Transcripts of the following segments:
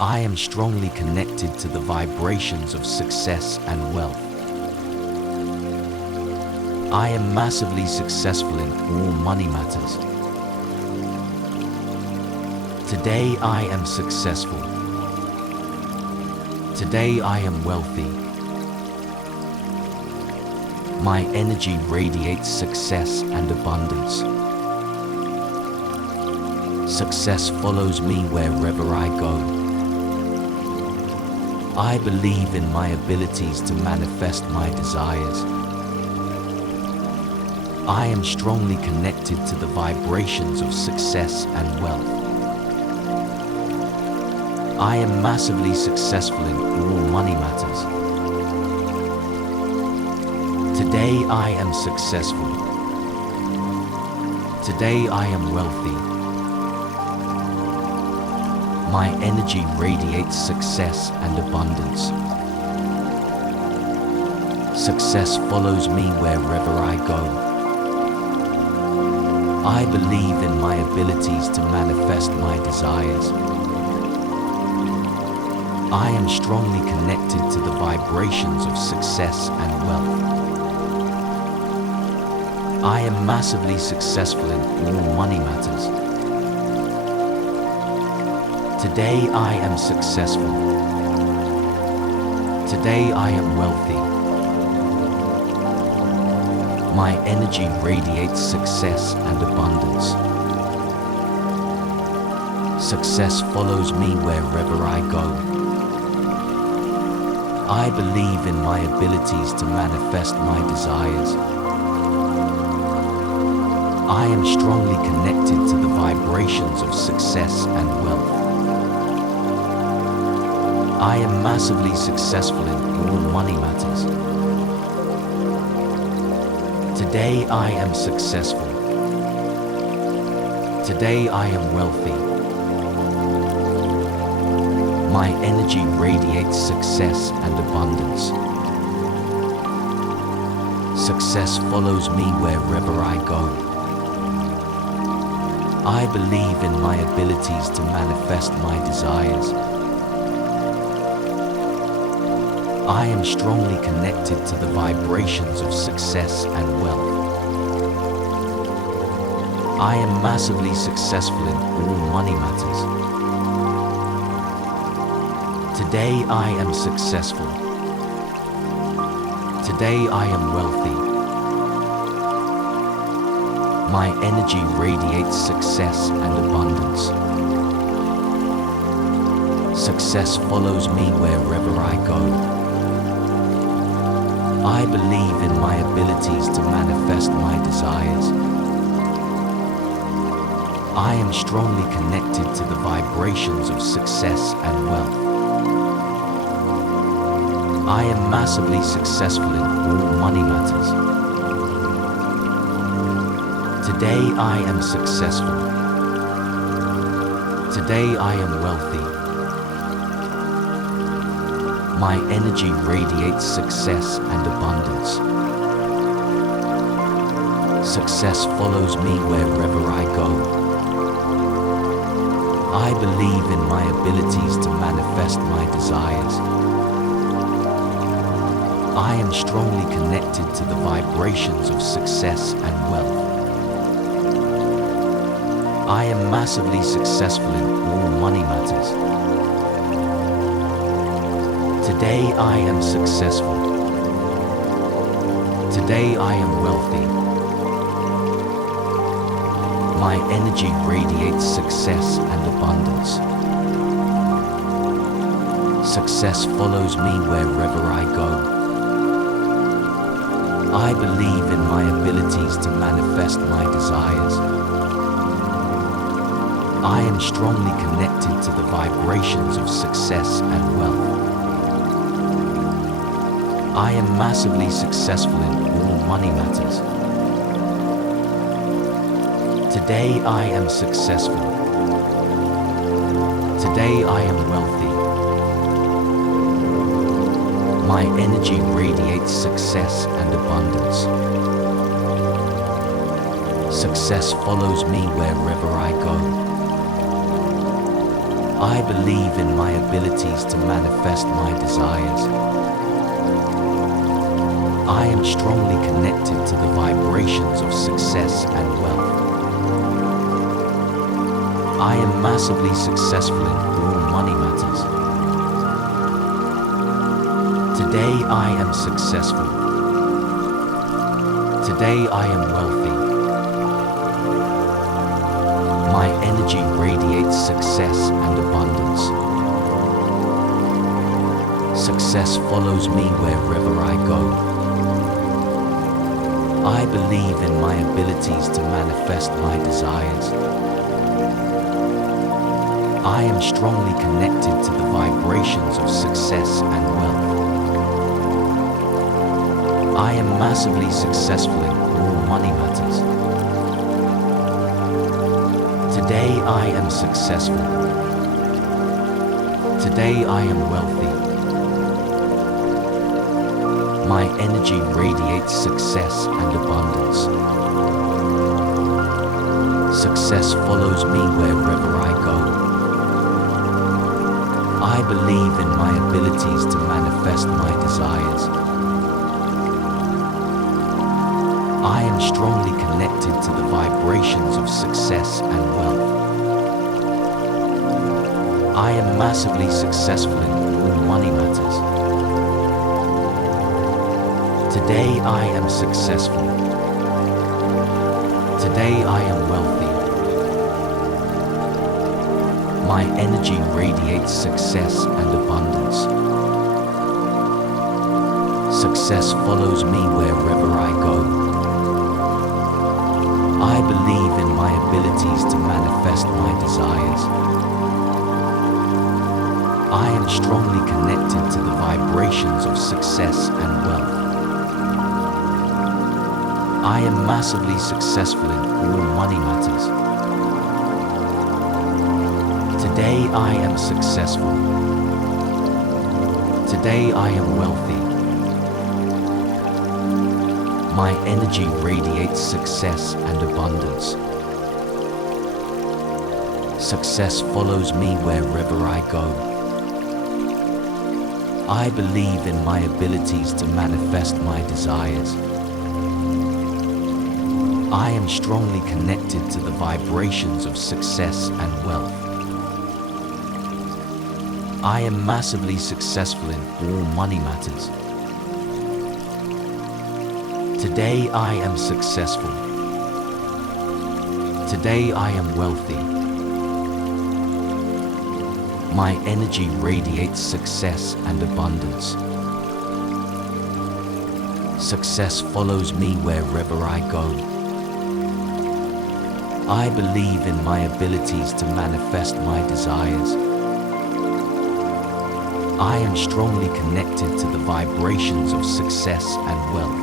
I am strongly connected to the vibrations of success and wealth. I am massively successful in all money matters. Today I am successful. Today I am wealthy. My energy radiates success and abundance. Success follows me wherever I go. I believe in my abilities to manifest my desires. I am strongly connected to the vibrations of success and wealth. I am massively successful in all money matters. Today I am successful. Today I am wealthy. My energy radiates success and abundance. Success follows me wherever I go. I believe in my abilities to manifest my desires. I am strongly connected to the vibrations of success and wealth. I am massively successful in all money matters. Today I am successful. Today I am wealthy. My energy radiates success and abundance. Success follows me wherever I go. I believe in my abilities to manifest my desires. I am strongly connected to the vibrations of success and wealth. I am massively successful in all money matters. Today I am successful. Today I am wealthy. My energy radiates success and abundance. Success follows me wherever I go. I believe in my abilities to manifest my desires. I am strongly connected to the vibrations of success and wealth. I am massively successful in all money matters. Today I am successful. Today I am wealthy. My energy radiates success and abundance. Success follows me wherever I go. I believe in my abilities to manifest my desires. I am strongly connected to the vibrations of success and wealth. I am massively successful in all money matters. Today I am successful. Today I am wealthy. My energy radiates success and abundance. Success follows me wherever I go. I believe in my abilities to manifest my desires. I am strongly connected to the vibrations of success and wealth. I am massively successful in all money matters. Today I am successful. Today I am wealthy. My energy radiates success and abundance. Success follows me wherever I go. I believe in my abilities to manifest my desires. I am strongly connected to the vibrations of success and wealth. I am massively successful in all money matters. Today I am successful. Today I am wealthy. My energy radiates success and abundance. Success follows me wherever I go. I believe in my abilities to manifest my desires. I am strongly connected to the vibrations of success and wealth. I am massively successful in all money matters. Today I am successful. Today I am wealthy. My energy radiates success and abundance. Success follows me wherever I go. I believe in my abilities to manifest my desires. I am strongly connected to the vibrations of success and wealth. I am massively successful in all money matters. Today I am successful. Today I am wealthy. My energy radiates success and abundance. Success follows me wherever I go. I believe in my abilities to manifest my desires. I am strongly connected to the vibrations of success and wealth. I am massively successful in all money matters. Today I am successful. Today I am wealthy. My energy radiates success and abundance. Success follows me wherever I go. I believe in my abilities to manifest my desires. I am strongly connected to the vibrations of success and wealth. I am massively successful in all money matters. Today I am successful. Today I am wealthy. My energy radiates success and abundance. Success follows me wherever I go. I believe in my abilities to manifest my desires. I am strongly connected to the vibrations of success and wealth. I am massively successful in all money matters. Today I am successful. Today I am wealthy. My energy radiates success and abundance. Success follows me wherever I go. I believe in my abilities to manifest my desires. I am strongly connected to the vibrations of success and wealth.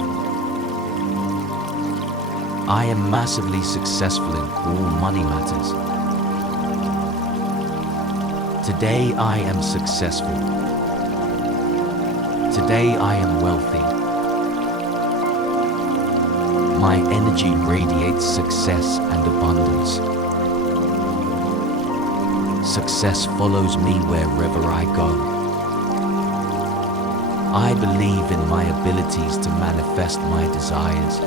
I am massively successful in all money matters. Today I am successful. Today I am wealthy. My energy radiates success and abundance. Success follows me wherever I go. I believe in my abilities to manifest my desires.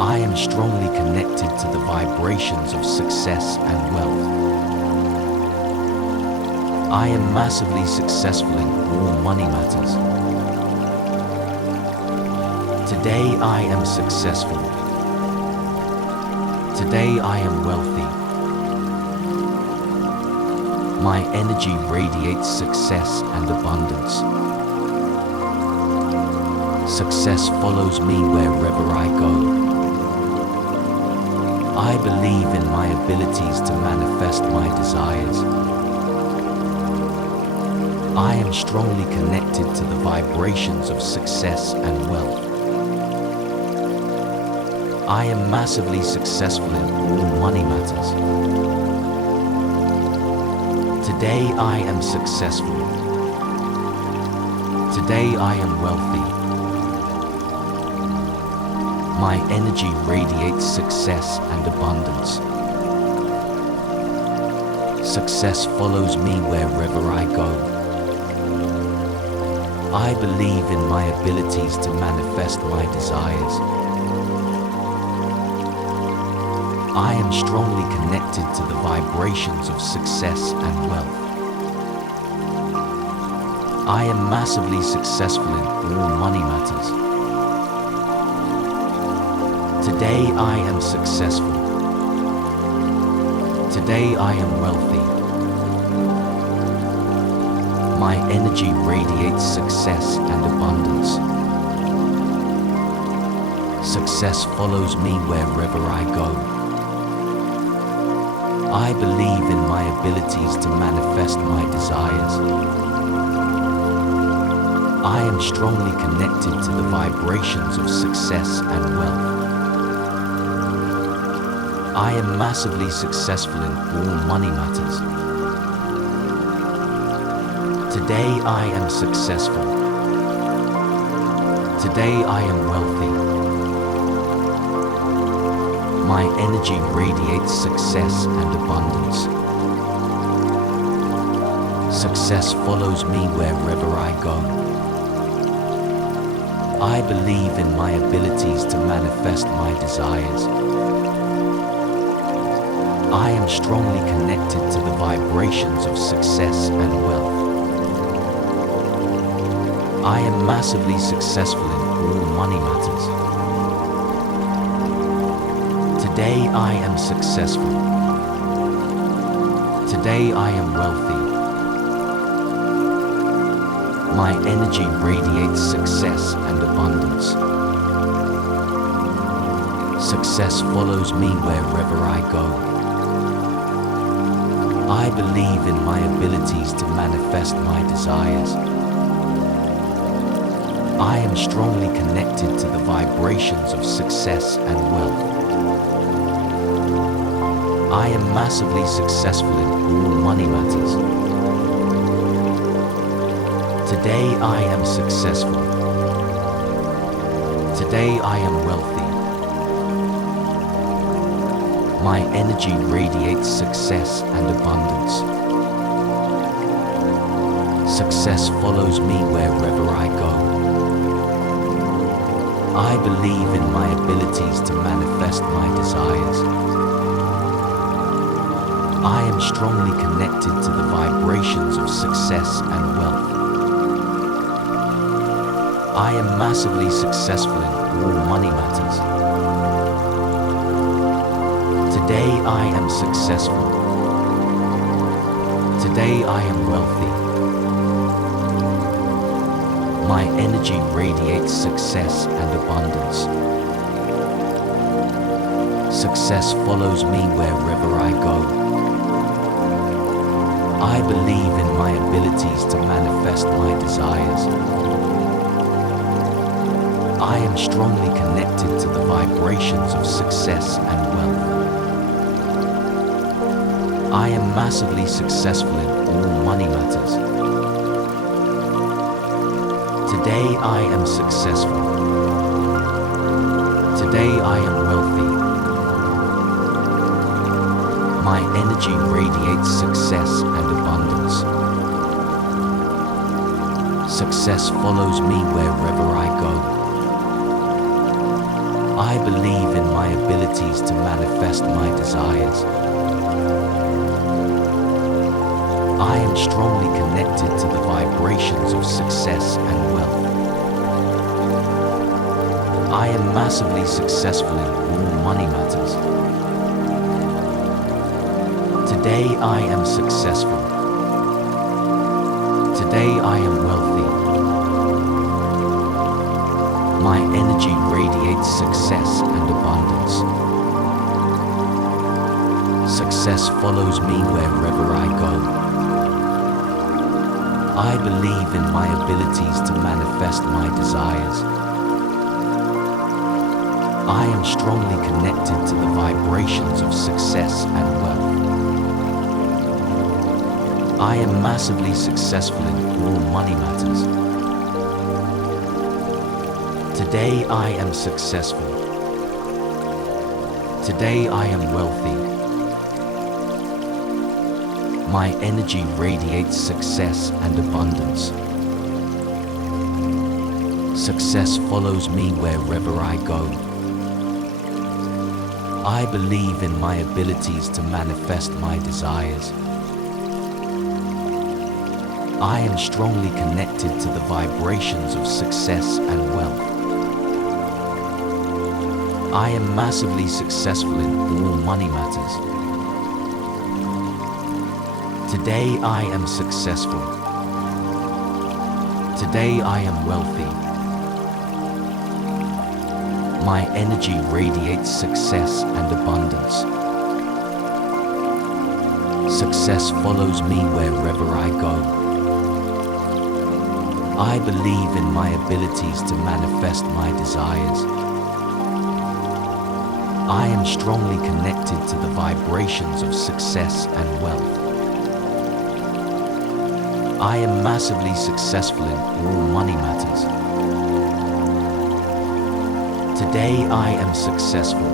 I am strongly connected to the vibrations of success and wealth. I am massively successful in all money matters. Today I am successful. Today I am wealthy. My energy radiates success and abundance. Success follows me wherever I go. I believe in my abilities to manifest my desires. I am strongly connected to the vibrations of success and wealth. I am massively successful in all money matters. Today I am successful. Today I am wealthy. My energy radiates success and abundance. Success follows me wherever I go. I believe in my abilities to manifest my desires. I am strongly connected to the vibrations of success and wealth. I am massively successful in all money matters. Today I am successful. Today I am wealthy. My energy radiates success and abundance. Success follows me wherever I go. I believe in my abilities to manifest my desires. I am strongly connected to the vibrations of success and wealth. I am massively successful in all money matters. Today I am successful. Today I am wealthy. My energy radiates success and abundance. Success follows me wherever I go. I believe in my abilities to manifest my desires. I am strongly connected to the vibrations of success and wealth. I am massively successful in all money matters. Today I am successful. Today I am wealthy. My energy radiates success and abundance. Success follows me wherever I go. I believe in my abilities to manifest my desires. I am strongly connected to the vibrations of success and wealth. I am massively successful in all money matters. Today I am successful. Today I am wealthy. My energy radiates success and abundance. Success follows me wherever I go. I believe in my abilities to manifest my desires. I am strongly connected to the vibrations of success and wealth. I am massively successful in all money matters. Today I am successful. Today I am wealthy. My energy radiates success and abundance. Success follows me wherever I go. I believe in my abilities to manifest my desires. I am strongly connected to the vibrations of success and wealth. I am massively successful in all money matters. Today I am successful. Today I am wealthy. My energy radiates success and abundance. Success follows me wherever I go. I believe in my abilities to manifest my desires. I am strongly connected to the vibrations of success and wealth. I am massively successful in all money matters. Today I am successful. Today I am wealthy. My energy radiates success and abundance. Success follows me wherever I go. I believe in my abilities to manifest my desires. I am strongly connected to the vibrations of success and wealth. I am massively successful in all money matters. Today I am successful. Today I am wealthy. My energy radiates success and abundance. Success follows me wherever I go. I believe in my abilities to manifest my desires. I am strongly connected to the vibrations of success and wealth. I am massively successful in all money matters. Today I am successful. Today I am wealthy. My energy radiates success and abundance. Success follows me wherever I go. I believe in my abilities to manifest my desires. I am strongly connected to the vibrations of success and wealth. I am massively successful in all money matters. Today I am successful.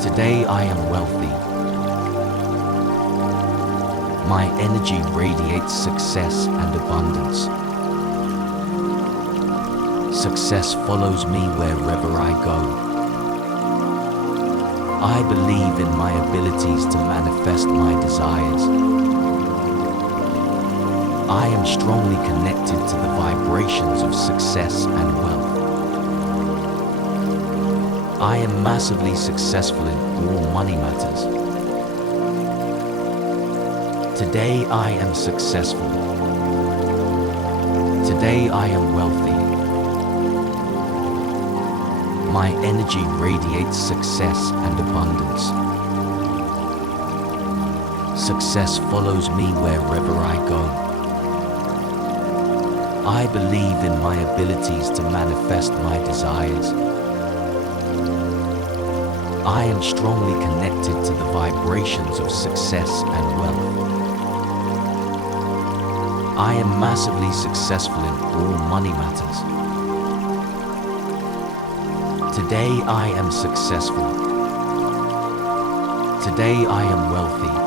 Today I am wealthy. My energy radiates success and abundance. Success follows me wherever I go. I believe in my abilities to manifest my desires. I am strongly connected to the vibrations of success and wealth. I am massively successful in all money matters. Today I am successful. Today I am wealthy. My energy radiates success and abundance. Success follows me wherever I go. I believe in my abilities to manifest my desires. I am strongly connected to the vibrations of success and wealth. I am massively successful in all money matters. Today I am successful. Today I am wealthy.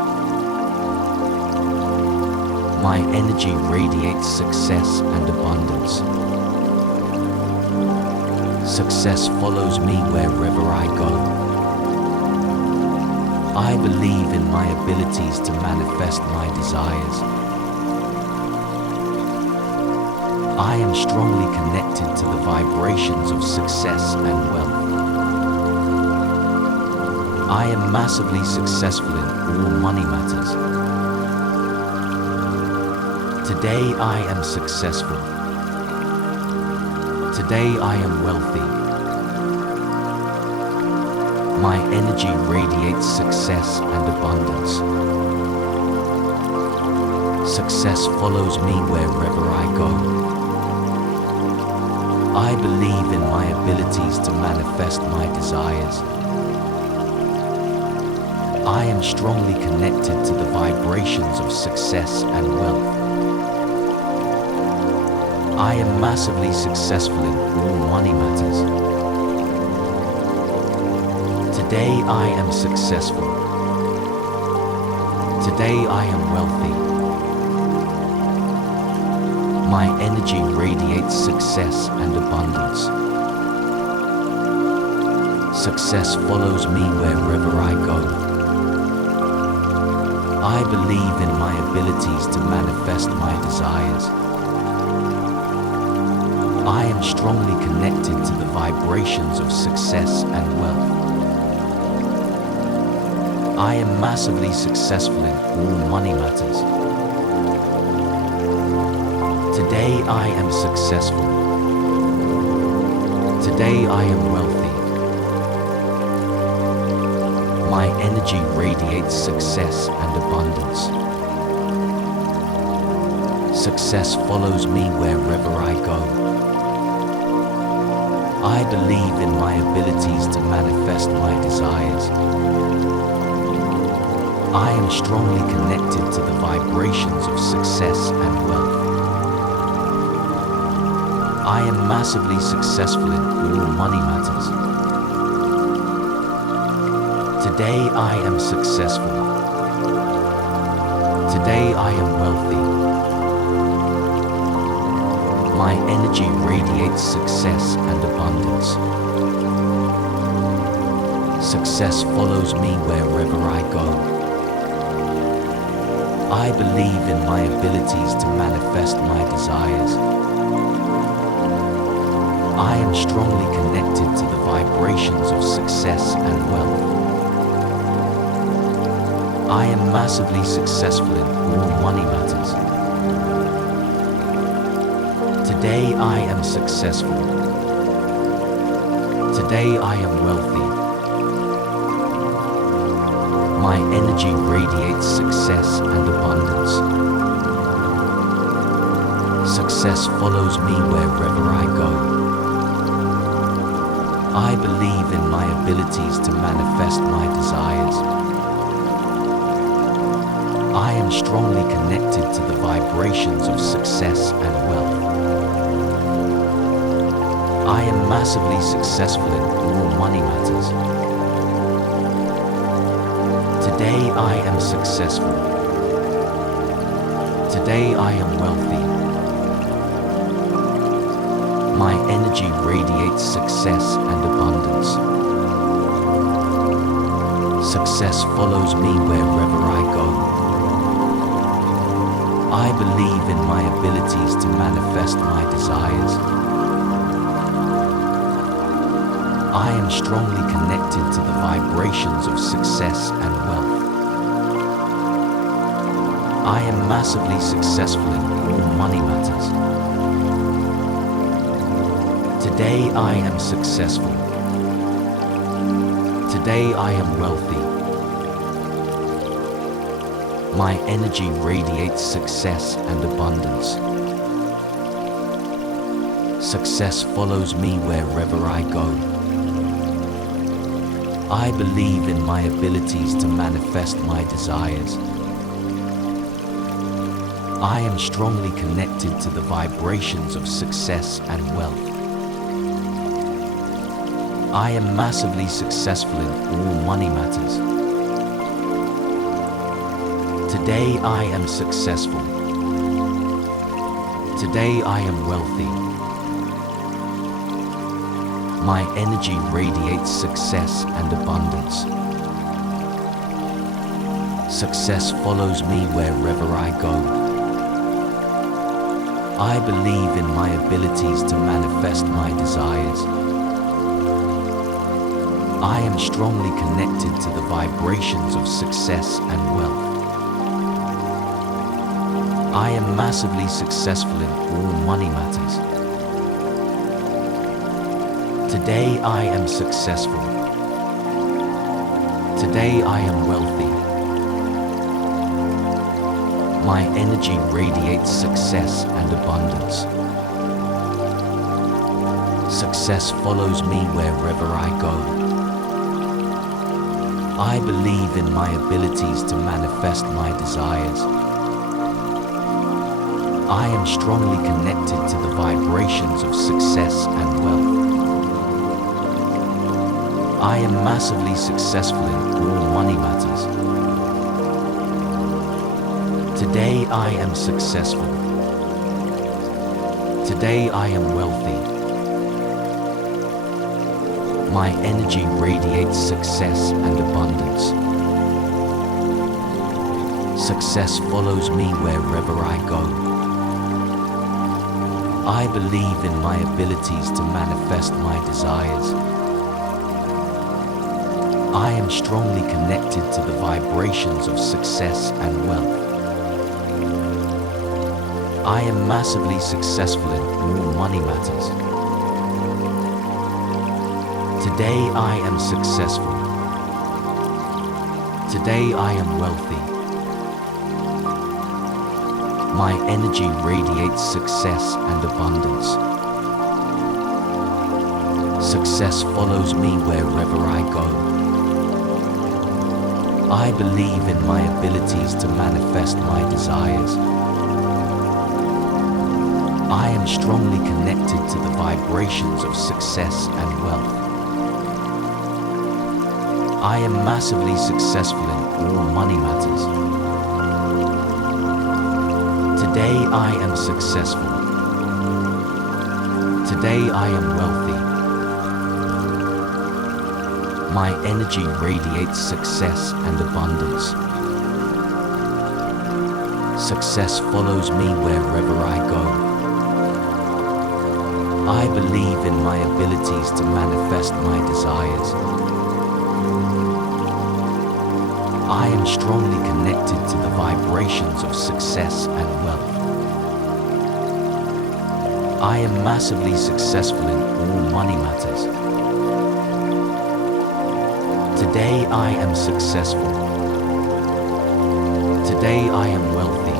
My energy radiates success and abundance. Success follows me wherever I go. I believe in my abilities to manifest my desires. I am strongly connected to the vibrations of success and wealth. I am massively successful in all money matters. Today I am successful. Today I am wealthy. My energy radiates success and abundance. Success follows me wherever I go. I believe in my abilities to manifest my desires. I am strongly connected to the vibrations of success and wealth. I am massively successful in all money matters. Today I am successful. Today I am wealthy. My energy radiates success and abundance. Success follows me wherever I go. I believe in my abilities to manifest my desires. I am strongly connected to the vibrations of success and wealth. I am massively successful in all money matters. Today I am successful. Today I am wealthy. My energy radiates success and abundance. Success follows me wherever I go. I believe in my abilities to manifest my desires. I am strongly connected to the vibrations of success and wealth. I am massively successful in all money matters. Today I am successful. Today I am wealthy. My energy radiates success and abundance. Success follows me wherever I go. I believe in my abilities to manifest my desires. I am strongly connected to the vibrations of success and wealth. I am massively successful in all money matters. Today I am successful. Today I am wealthy. My energy radiates success and abundance. Success follows me wherever I go. I believe in my abilities to manifest my desires. I am strongly connected to the vibrations of success and wealth. I am massively successful in all money matters. Today I am successful. Today I am wealthy. My energy radiates success and abundance. Success follows me wherever I go. I believe in my abilities to manifest my desires. I am strongly connected to the vibrations of success and wealth. I am massively successful in all money matters. Today I am successful. Today I am wealthy. My energy radiates success and abundance. Success follows me wherever I go. I believe in my abilities to manifest my desires. I am strongly connected to the vibrations of success and wealth. I am massively successful in all money matters. Today I am successful. Today I am wealthy. My energy radiates success and abundance. Success follows me wherever I go. I believe in my abilities to manifest my desires. I am strongly connected to the vibrations of success and wealth. I am massively successful in all money matters. Today I am successful. Today I am wealthy. My energy radiates success and abundance. Success follows me wherever I go. I believe in my abilities to manifest my desires. I am strongly connected to the vibrations of success and wealth. I am massively successful in all money matters. Today I am successful. Today I am wealthy. My energy radiates success and abundance. Success follows me wherever I go. I believe in my abilities to manifest my desires. I am strongly connected to the vibrations of success and wealth. I am massively successful in all money matters. Today I am successful. Today I am wealthy. My energy radiates success and abundance. Success follows me wherever I go. I believe in my abilities to manifest my desires. I am strongly connected to the vibrations of success and wealth. I am massively successful in all money matters. Today I am successful. Today I am wealthy. My energy radiates success and abundance. Success follows me wherever I go. I believe in my abilities to manifest my desires. I am strongly connected to the vibrations of success and wealth. I am massively successful in all money matters. Today I am successful. Today I am wealthy.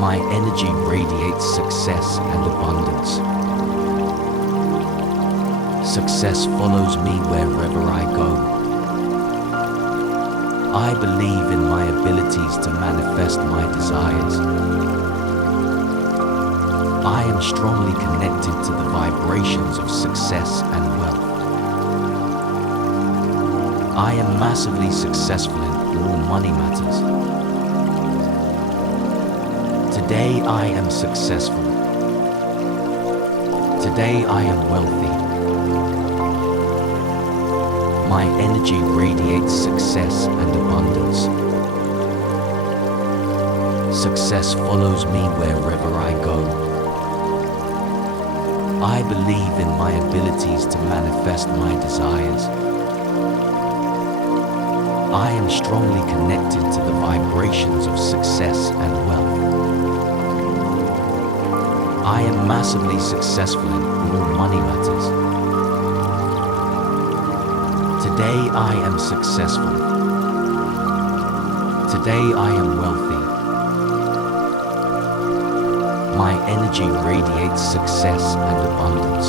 My energy radiates success and abundance. Success follows me wherever I go. I believe in my abilities to manifest my desires. I am strongly connected to the vibrations of success and wealth. I am massively successful in all money matters. Today I am successful. Today I am wealthy. My energy radiates success and abundance. Success follows me wherever I go. I believe in my abilities to manifest my desires. I am strongly connected to the vibrations of success and wealth. I am massively successful in all money matters. Today I am successful. Today I am wealthy. My energy radiates success and abundance.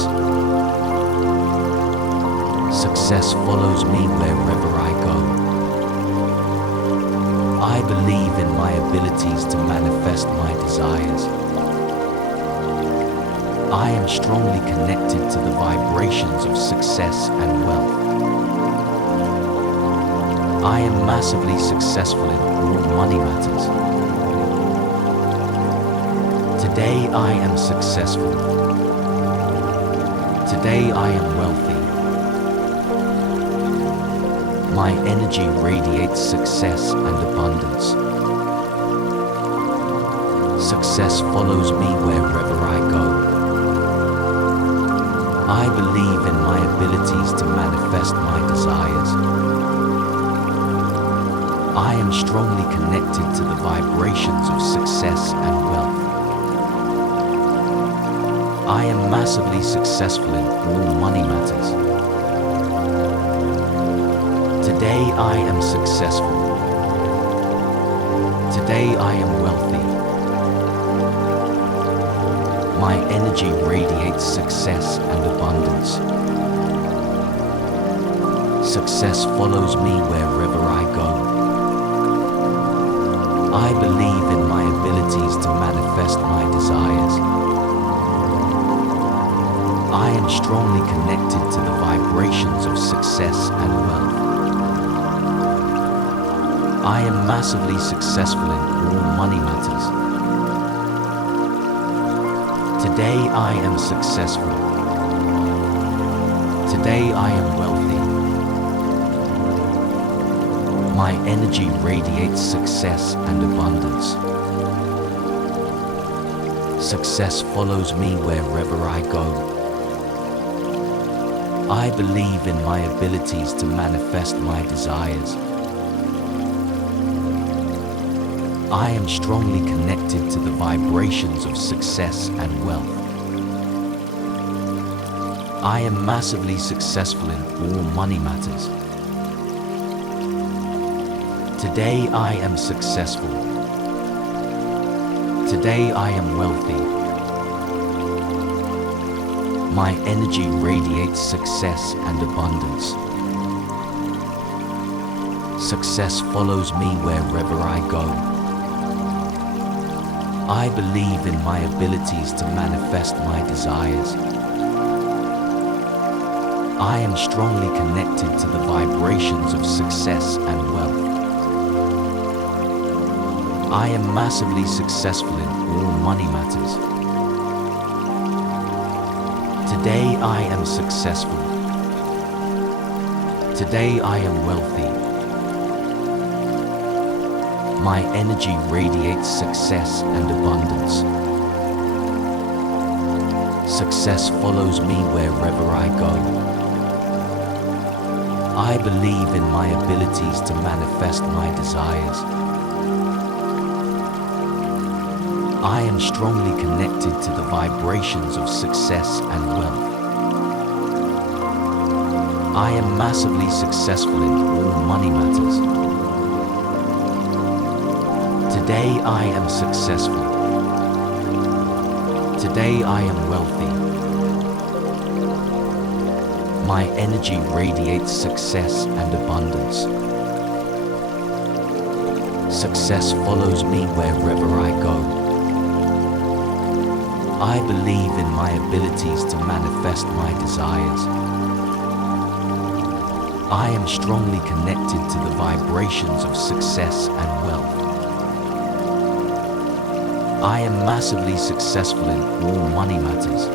Success follows me wherever I go. I believe in my abilities to manifest my desires. I am strongly connected to the vibrations of success and wealth. I am massively successful in all money matters. Today I am successful. Today I am wealthy. My energy radiates success and abundance. Success follows me wherever I go. I believe in my abilities to manifest my desires. I am strongly connected to the vibrations of success and wealth. I am massively successful in all money matters. Today I am successful. Today I am wealthy. My energy radiates success and abundance. Success follows me wherever I go. I believe in my abilities to manifest my desires. I am strongly connected to the vibrations of success and wealth. I am massively successful in all money matters. Today I am successful. Today I am wealthy. My energy radiates success and abundance. Success follows me wherever I go. I believe in my abilities to manifest my desires. I am strongly connected to the vibrations of success and wealth. I am massively successful in all money matters. Today I am successful. Today I am wealthy. My energy radiates success and abundance. Success follows me wherever I go. I believe in my abilities to manifest my desires. I am strongly connected to the vibrations of success and wealth. I am massively successful in all money matters. Today I am successful. Today I am wealthy. My energy radiates success and abundance. Success follows me wherever I go. I believe in my abilities to manifest my desires. I am strongly connected to the vibrations of success and wealth. I am massively successful in all money matters. Today I am successful. Today I am wealthy. My energy radiates success and abundance. Success follows me wherever I go. I believe in my abilities to manifest my desires. I am strongly connected to the vibrations of success and wealth. I am massively successful in all money matters.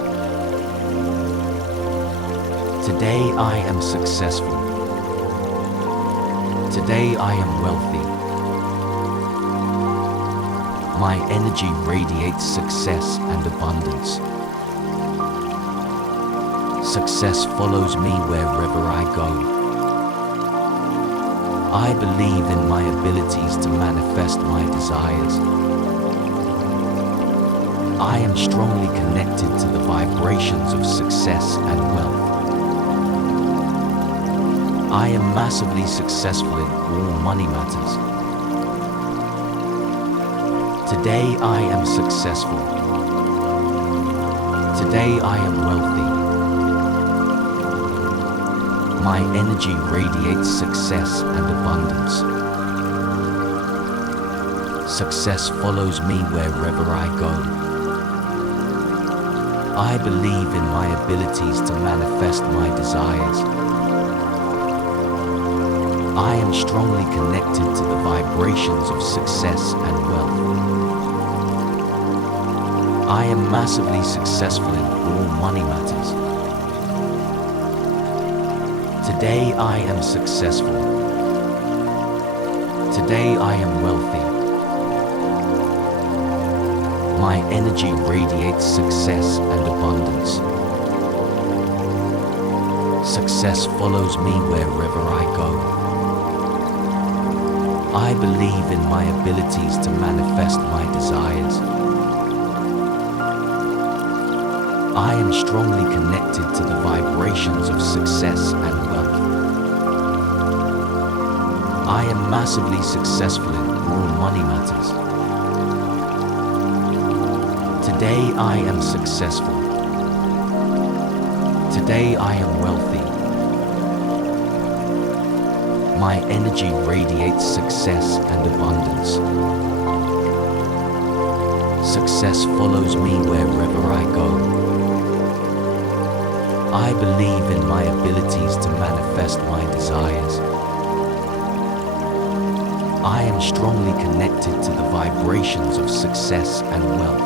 Today I am successful. Today I am wealthy. My energy radiates success and abundance. Success follows me wherever I go. I believe in my abilities to manifest my desires. I am strongly connected to the vibrations of success and wealth. I am massively successful in all money matters. Today I am successful. Today I am wealthy. My energy radiates success and abundance. Success follows me wherever I go. I believe in my abilities to manifest my desires. I am strongly connected to the vibrations of success and wealth. I am massively successful in all money matters. Today I am successful. Today I am wealthy. My energy radiates success and abundance. Success follows me wherever I go. I believe in my abilities to manifest my desires. I am strongly connected to the vibrations of success and wealth. I am massively successful in all money matters. Today I am successful. Today I am wealthy. My energy radiates success and abundance. Success follows me wherever I go. I believe in my abilities to manifest my desires. I am strongly connected to the vibrations of success and wealth.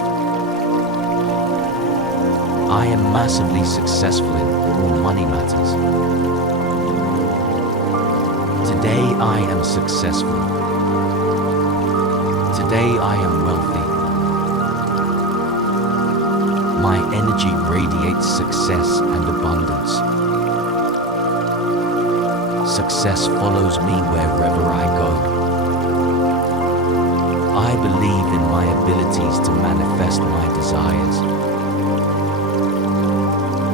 I am massively successful in all money matters. Today I am successful. Today I am wealthy. My energy radiates success and abundance. Success follows me wherever I go. I believe in my abilities to manifest my desires.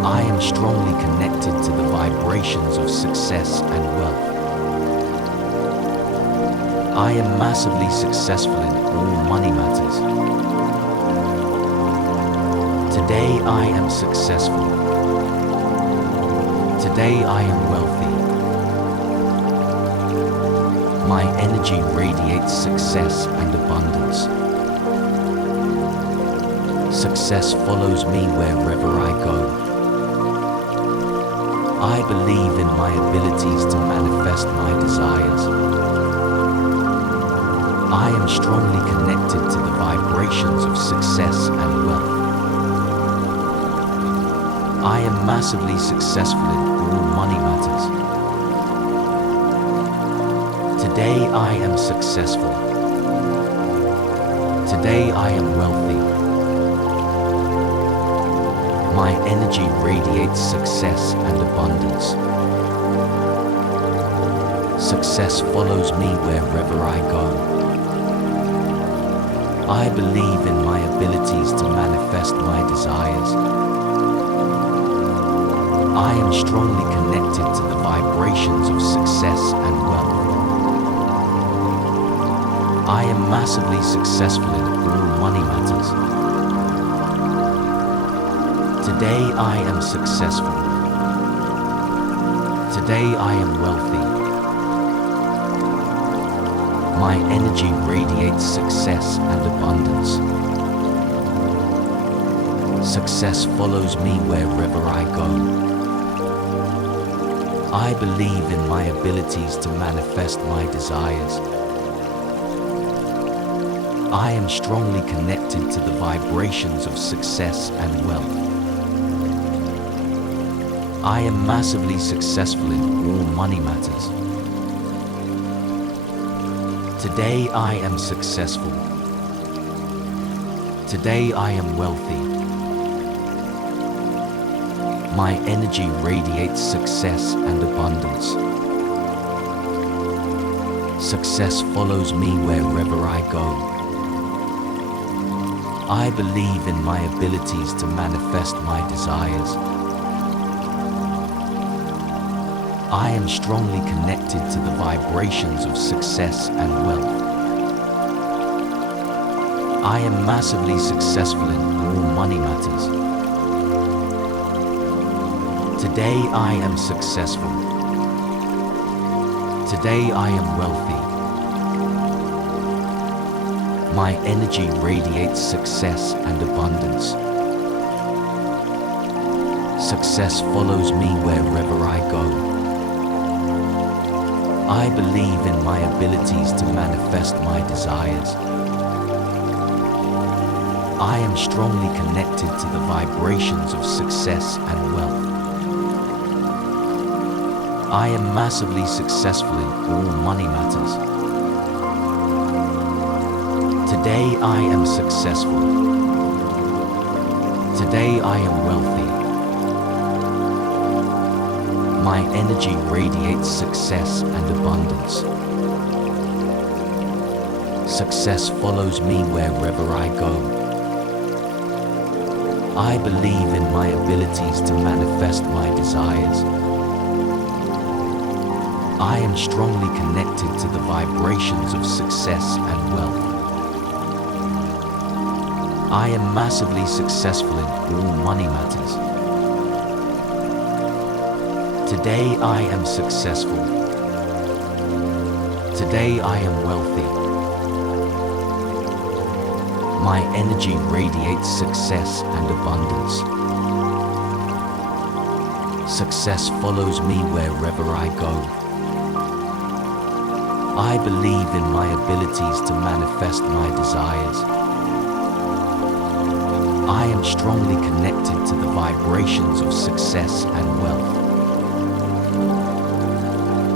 I am strongly connected to the vibrations of success and wealth. I am massively successful in all money matters. Today I am successful. Today I am wealthy. My energy radiates success and abundance. Success follows me wherever I go. I believe in my abilities to manifest my desires. I am strongly connected to the vibrations of success and wealth. I am massively successful in all money matters. Today I am successful. Today I am wealthy. My energy radiates success and abundance. Success follows me wherever I go. I believe in my abilities to manifest my desires. I am strongly connected to the vibrations of success and wealth. I am massively successful in all money matters. Today I am successful. Today I am wealthy. My energy radiates success and abundance. Success follows me wherever I go. I believe in my abilities to manifest my desires. I am strongly connected to the vibrations of success and wealth. I am massively successful in all money matters. Today I am successful. Today I am wealthy. My energy radiates success and abundance. Success follows me wherever I go. I believe in my abilities to manifest my desires. I am strongly connected to the vibrations of success and wealth. I am massively successful in all money matters. Today I am successful. Today I am wealthy. My energy radiates success and abundance. Success follows me wherever I go. I believe in my abilities to manifest my desires. I am strongly connected to the vibrations of success and wealth. I am massively successful in all money matters. Today I am successful. Today I am wealthy. My energy radiates success and abundance. Success follows me wherever I go. I believe in my abilities to manifest my desires. I am strongly connected to the vibrations of success and wealth. I am massively successful in all money matters. Today I am successful. Today I am wealthy. My energy radiates success and abundance. Success follows me wherever I go. I believe in my abilities to manifest my desires. I am strongly connected to the vibrations of success and wealth.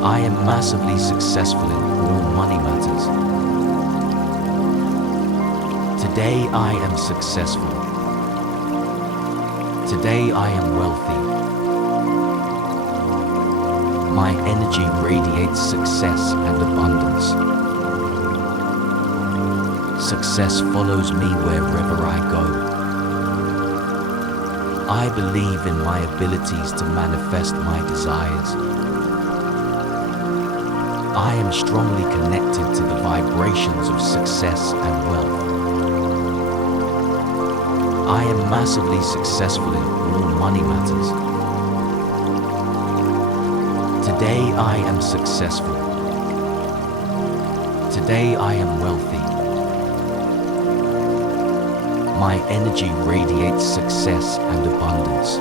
I am massively successful in all money matters. Today I am successful. Today I am wealthy. My energy radiates success and abundance. Success follows me wherever I go. I believe in my abilities to manifest my desires. I am strongly connected to the vibrations of success and wealth. I am massively successful in all money matters. Today I am successful. Today I am wealthy. My energy radiates success and abundance.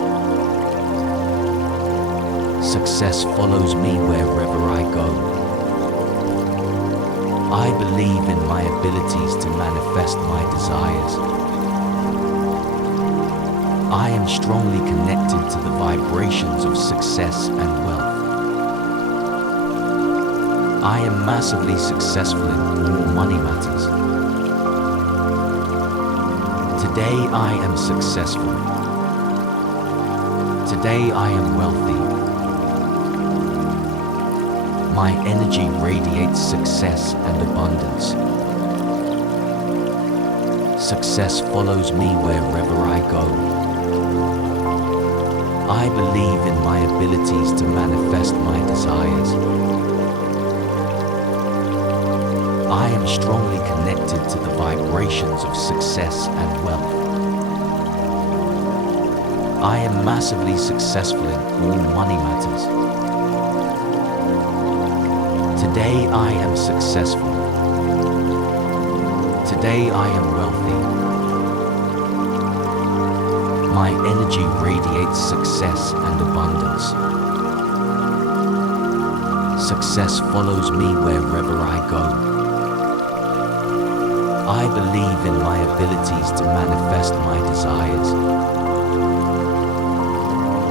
Success follows me wherever I go. I believe in my abilities to manifest my desires. I am strongly connected to the vibrations of success and wealth. I am massively successful in all money matters. Today I am successful. Today I am wealthy. My energy radiates success and abundance. Success follows me wherever I go. I believe in my abilities to manifest my desires. I am strongly connected to the vibrations of success and wealth. I am massively successful in all money matters. Today I am successful. Today I am wealthy. My energy radiates success and abundance. Success follows me wherever I go. I believe in my abilities to manifest my desires.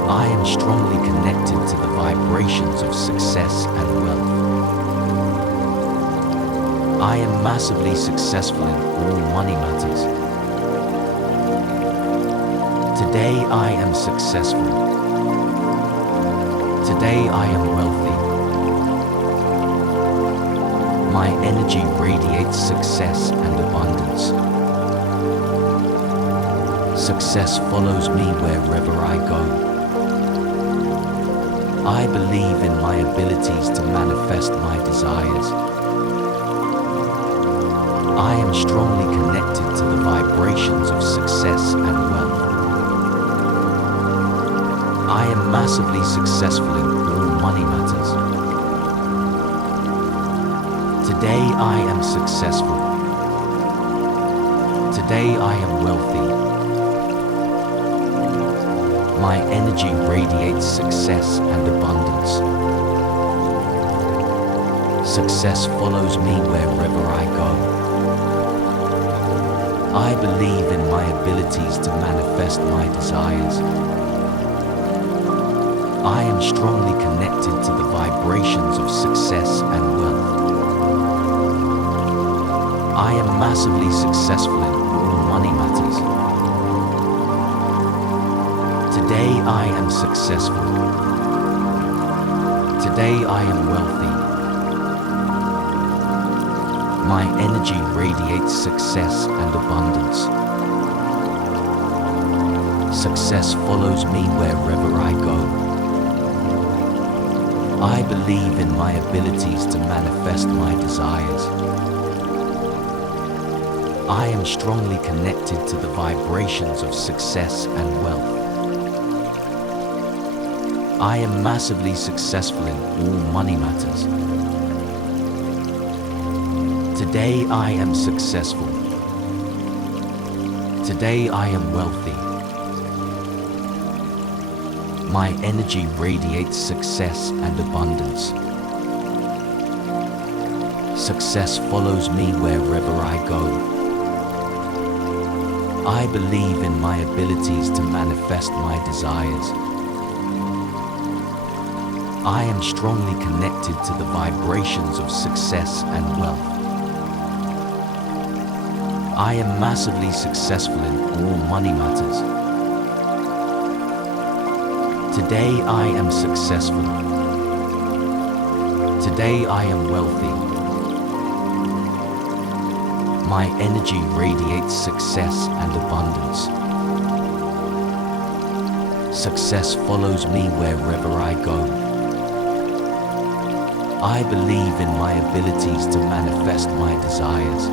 I am strongly connected to the vibrations of success and wealth. I am massively successful in all money matters. Today I am successful. Today I am wealthy. My energy radiates success and abundance. Success follows me wherever I go. I believe in my abilities to manifest my desires. I am strongly connected to the vibrations of success and wealth. I am massively successful in all money matters. Today I am successful. Today I am wealthy. My energy radiates success and abundance. Success follows me wherever I go. I believe in my abilities to manifest my desires. I am strongly connected to the vibrations of success and wealth. I am massively successful in all money matters. Today I am successful. Today I am wealthy. My energy radiates success and abundance. Success follows me wherever I go. I believe in my abilities to manifest my desires. I am strongly connected to the vibrations of success and wealth. I am massively successful in all money matters. Today I am successful. Today I am wealthy. My energy radiates success and abundance. Success follows me wherever I go. I believe in my abilities to manifest my desires. I am strongly connected to the vibrations of success and wealth. I am massively successful in all money matters. Today I am successful. Today I am wealthy. My energy radiates success and abundance. Success follows me wherever I go. I believe in my abilities to manifest my desires.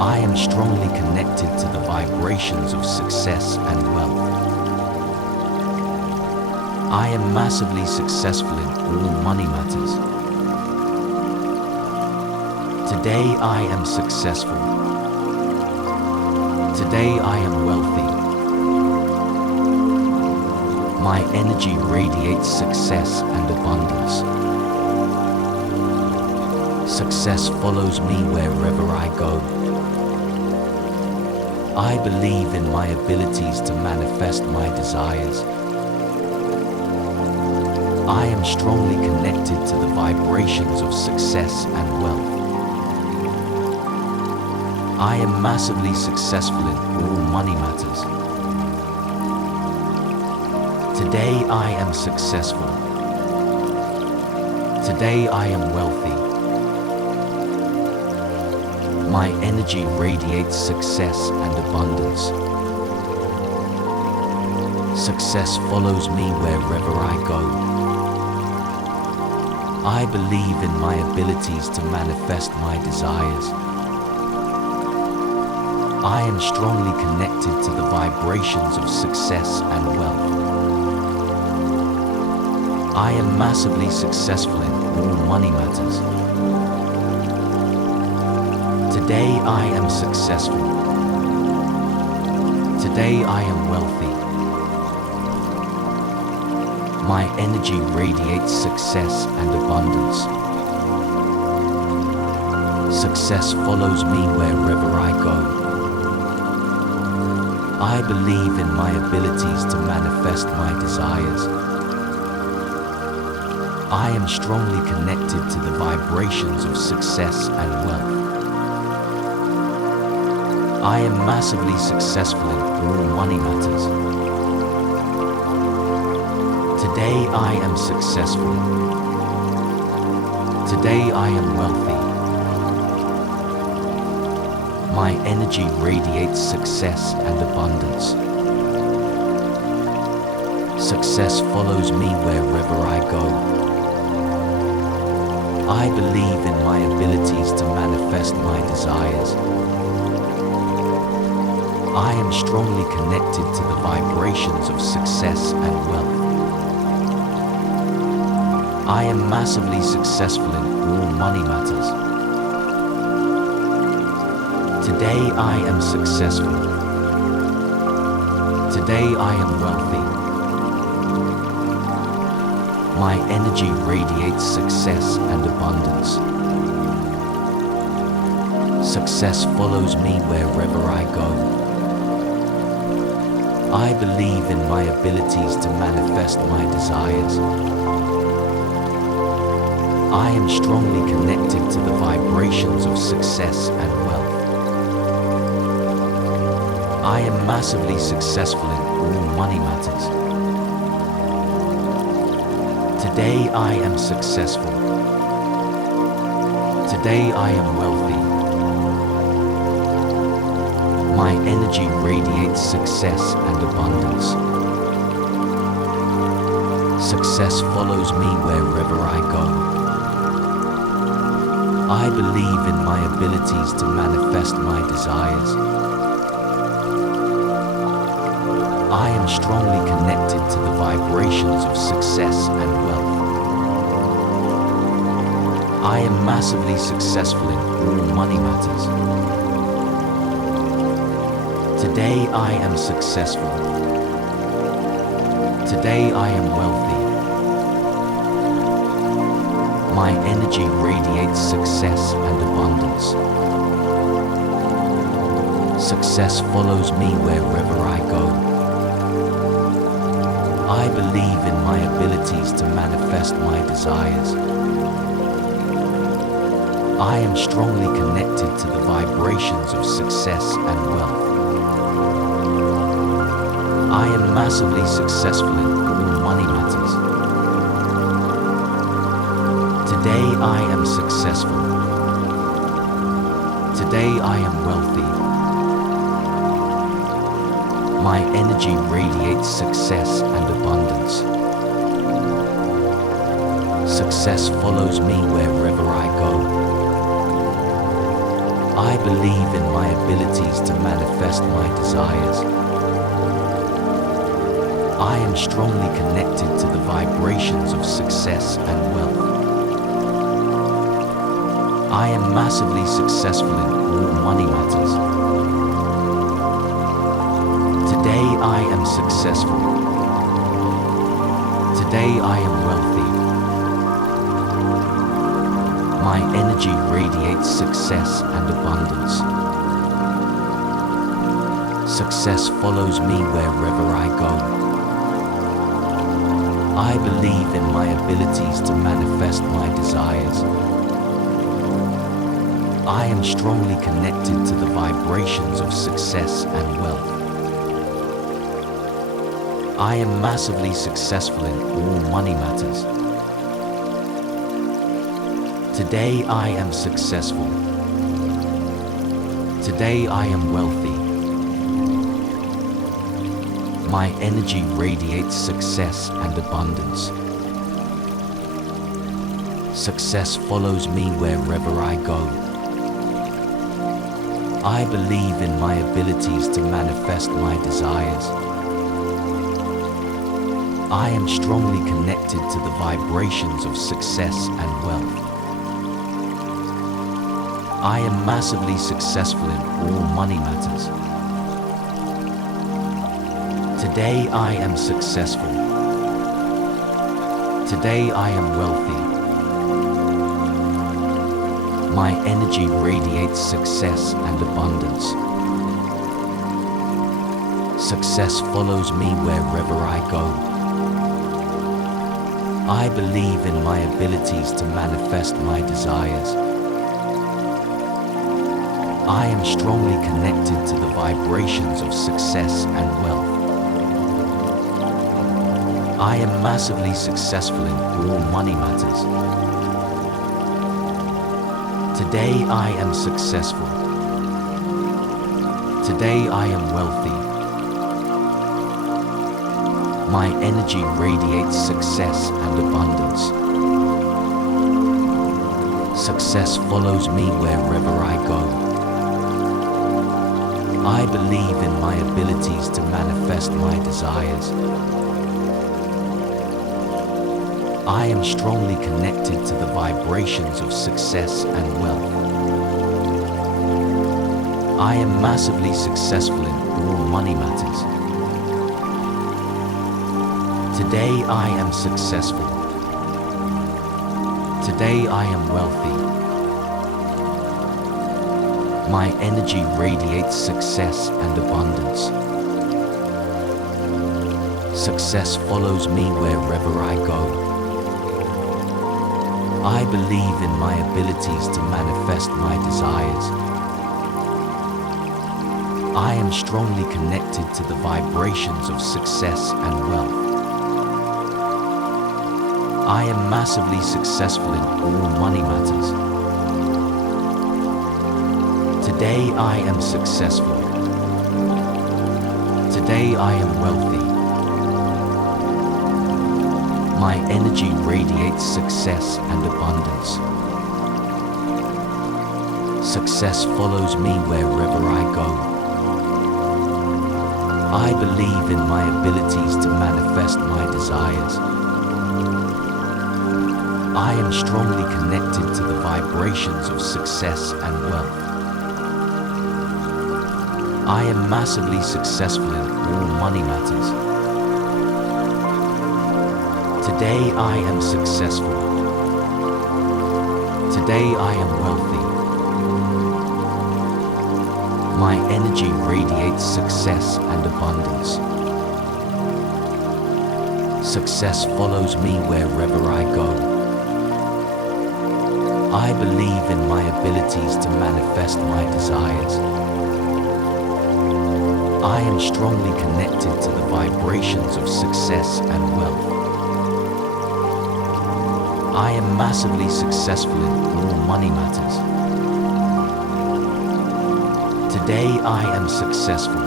I am strongly connected to the vibrations of success and wealth. I am massively successful in all money matters. Today I am successful. Today I am wealthy. My energy radiates success and abundance. Success follows me wherever I go. I believe in my abilities to manifest my desires. I am strongly connected to the vibrations of success and wealth. I am massively successful in all money matters. Today I am successful. Today I am wealthy. My energy radiates success and abundance. Success follows me wherever I go. I believe in my abilities to manifest my desires. I am strongly connected to the vibrations of success and wealth. I am massively successful in all money matters. Today I am successful. Today I am wealthy. My energy radiates success and abundance. Success follows me wherever I go. I believe in my abilities to manifest my desires. I am strongly connected to the vibrations of success and wealth. I am massively successful in all money matters. Today I am successful. Today I am wealthy. My energy radiates success and abundance. Success follows me wherever I go. I believe in my abilities to manifest my desires. I am strongly connected to the vibrations of success and wealth. I am massively successful in all money matters. Today I am successful. Today I am wealthy. My energy radiates success and abundance. Success follows me wherever I go. I believe in my abilities to manifest my desires. I am strongly connected to the vibrations of success and wealth. I am massively successful in all money matters. Today I am successful. Today I am wealthy. My energy radiates success and abundance. Success follows me wherever I go. I believe in my abilities to manifest my desires. I am strongly connected to the vibrations of success and wealth. I am massively successful in all money matters. Today I am successful. Today I am wealthy. My energy radiates success and abundance. Success follows me wherever I go. I believe in my abilities to manifest my desires. I am strongly connected to the vibrations of success and wealth. I am massively successful in all money matters. Today I am successful. Today I am wealthy. My energy radiates success and abundance. Success follows me wherever I go. I believe in my abilities to manifest my desires. I am strongly connected to the vibrations of success and wealth. I am massively successful in all money matters. Today I am successful. Today I am wealthy. My energy radiates success and abundance. Success follows me wherever I go. I believe in my abilities to manifest my desires. I am strongly connected to the vibrations of success and wealth. I am massively successful in all money matters. Today I am successful. Today I am wealthy. My energy radiates success and abundance. Success follows me wherever I go. I believe in my abilities to manifest my desires. I am strongly connected to the vibrations of success and wealth. I am massively successful in all money matters. Today I am successful. Today I am wealthy. My energy radiates success and abundance. Success follows me wherever I go. I believe in my abilities to manifest my desires. I am strongly connected to the vibrations of success and wealth. I am massively successful in all money matters. Today I am successful. Today I am wealthy. My energy radiates success and abundance. Success follows me wherever I go. I believe in my abilities to manifest my desires. I am strongly connected to the vibrations of success and wealth. I am massively successful in all money matters. Today I am successful. Today I am wealthy. My energy radiates success and abundance. Success follows me wherever I go. I believe in my abilities to manifest my desires. I am strongly connected to the vibrations of success and wealth. I am massively successful in all money matters. Today I am successful. Today I am wealthy. My energy radiates success and abundance. Success follows me wherever I go. I believe in my abilities to manifest my desires. I am strongly connected to the vibrations of success and wealth. I am massively successful in all money matters. Today I am successful. Today I am wealthy. My energy radiates success and abundance. Success follows me wherever I go. I believe in my abilities to manifest my desires. I am strongly connected to the vibrations of success and wealth. I am massively successful in all money matters. Today I am successful.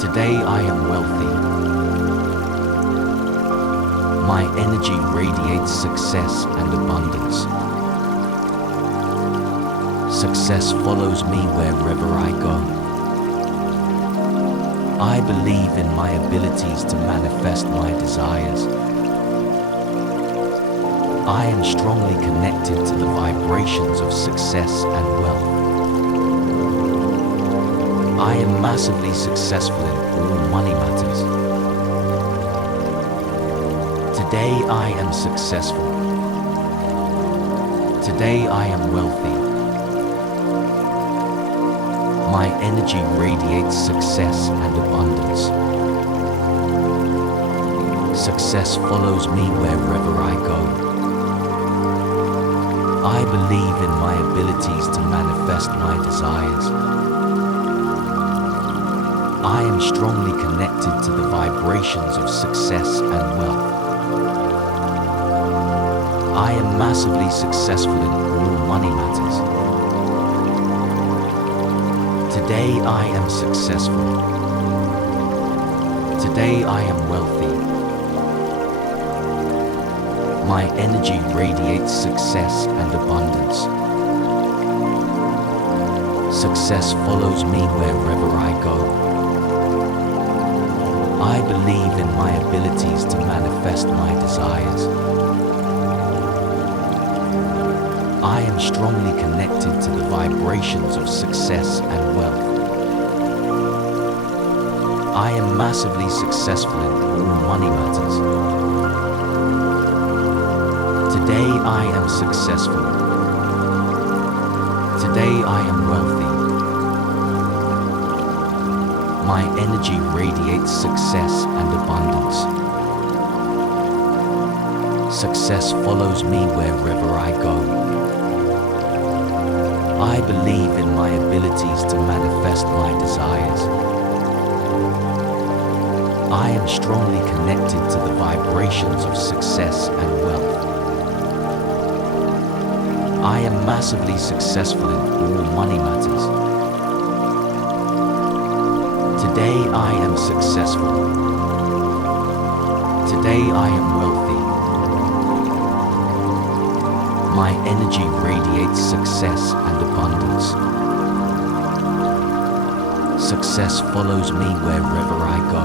Today I am wealthy. My energy radiates success and abundance. Success follows me wherever I go. I believe in my abilities to manifest my desires. I am strongly connected to the vibrations of success and wealth. I am massively successful in all money matters. Today I am successful. Today I am wealthy. My energy radiates success and abundance. Success follows me wherever I go. I believe in my abilities to manifest my desires. I am strongly connected to the vibrations of success and wealth. I am massively successful in all money matters. Today I am successful. Today I am wealthy. My energy radiates success and abundance. Success follows me wherever I go. I believe in my abilities to manifest my desires. I am strongly connected to the vibrations of success and wealth. I am massively successful in all money matters. Today I am successful. Today I am wealthy. My energy radiates success and abundance. Success follows me wherever I go. I believe in my abilities to manifest my desires. I am strongly connected to the vibrations of success and wealth. I am massively successful in all money matters. Today I am successful. Today I am wealthy. My energy radiates success and abundance. Success follows me wherever I go.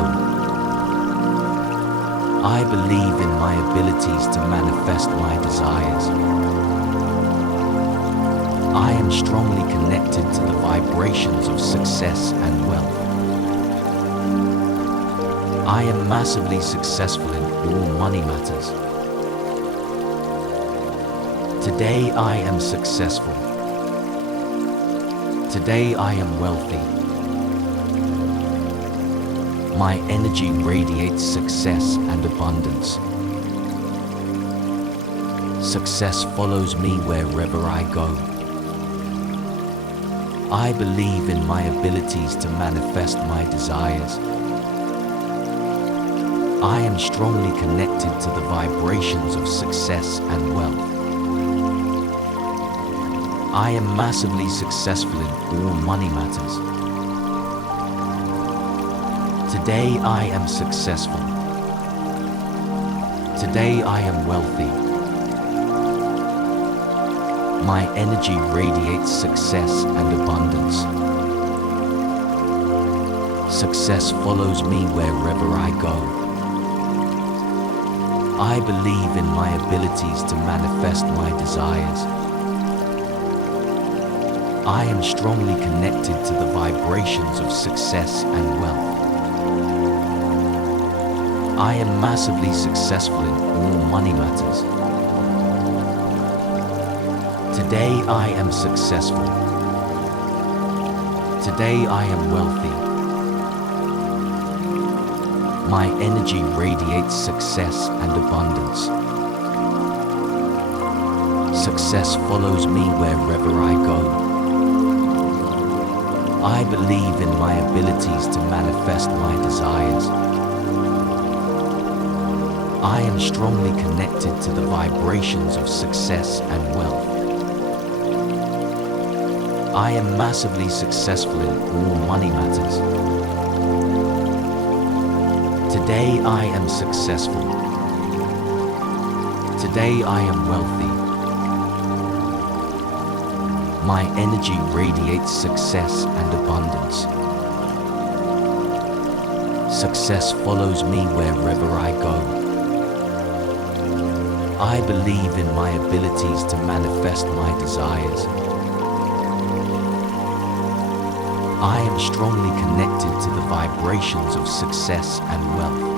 I believe in my abilities to manifest my desires. I am strongly connected to the vibrations of success and wealth. I am massively successful in all money matters. Today I am successful. Today I am wealthy. My energy radiates success and abundance. Success follows me wherever I go. I believe in my abilities to manifest my desires. I am strongly connected to the vibrations of success and wealth. I am massively successful in all money matters. Today I am successful. Today I am wealthy. My energy radiates success and abundance. Success follows me wherever I go. I believe in my abilities to manifest my desires. I am strongly connected to the vibrations of success and wealth. I am massively successful in all money matters. Today I am successful. Today I am wealthy. My energy radiates success and abundance. Success follows me wherever I go. I believe in my abilities to manifest my desires. I am strongly connected to the vibrations of success and wealth. I am massively successful in all money matters. Today I am successful. Today I am wealthy. My energy radiates success and abundance. Success follows me wherever I go. I believe in my abilities to manifest my desires. I am strongly connected to the vibrations of success and wealth.